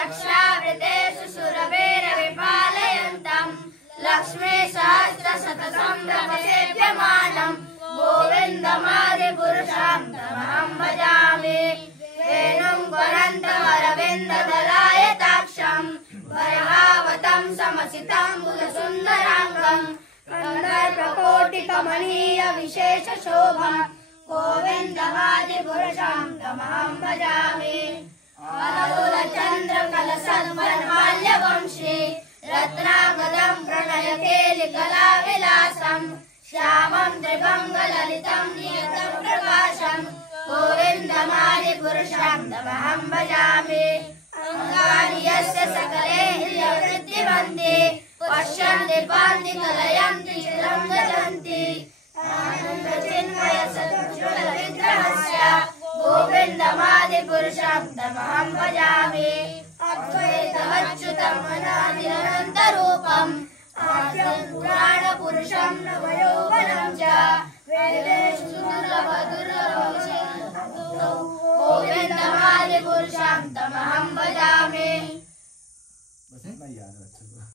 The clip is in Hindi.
रक्षावृतेषु सुरभिर्विपालयन्तम् लक्ष्मी सहस्रशतसंभ्रमसेव्यमानम् गोविन्दमादिपुरुषं तमहं भजामि वेणुं वरन्तमरविन्ददलायताक्षं वरहावतं समसितं बुधसुन्दराङ्गं कन्दर्पकोटिकमनीयविशेषशोभं गोविन्दमादिपुरुषं तमहं भजामि अनूलचन्द्रकलसन्मन्माल्यवंशी रत्नागदं प्रणयकेलिकलाविलासं श्यामं त्रिभङ्गललितं नियतं प्रकाशं गोविन्दमादिपुरुषं तमहं भजामि अङ्गानि यस्य सकलेन्द्रियवृत्तिमन्ति पश्यन्ति पान्ति कलयन्ति चिरं गजन्ति आनन्दचिन्मयसदुज्ज्वलविग्रहस्य गोविन्दमादिपुरुषं तमहं भजामि अद्वैतमच्युतम् अनादिरनन्तरूपम् आद्यं पुराणपुरुषं नवयो